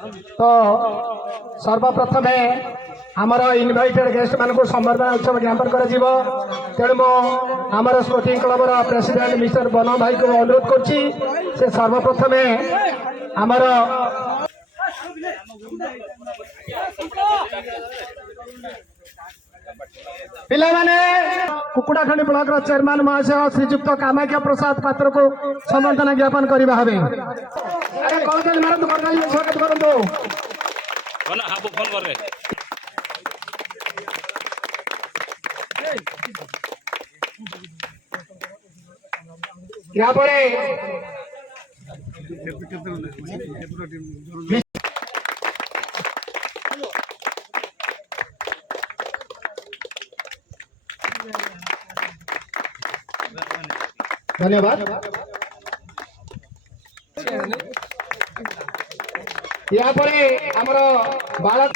तो सर्वप्रथम आमर इनभाइटेड गेस्ट मान संबर्धना उत्सव ज्ञापन करेणु आमर स्पोर्टिंग क्लबर प्रेसिडेंट मिस्टर बन भाई को अनुरोध कर सर्वप्रथम आमर पिलाने कुकुड़ाखंडी ब्लॉक चेयरमैन महाशय श्रीजुक्त कामाख्या प्रसाद पात्र को संबर्धना ज्ञापन करवा हमें स्वागत करूँ यहाँ पर धन्यवाद। यहाँ पर आमर बालक